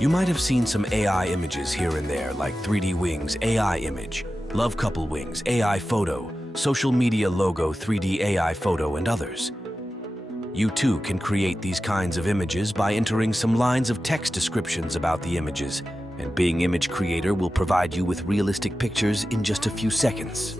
You might have seen some AI images here and there, like 3D Wings AI image, Love Couple Wings AI photo, social media logo 3D AI photo, and others. You too can create these kinds of images by entering some lines of text descriptions about the images, and Bing Image Creator will provide you with realistic pictures in just a few seconds.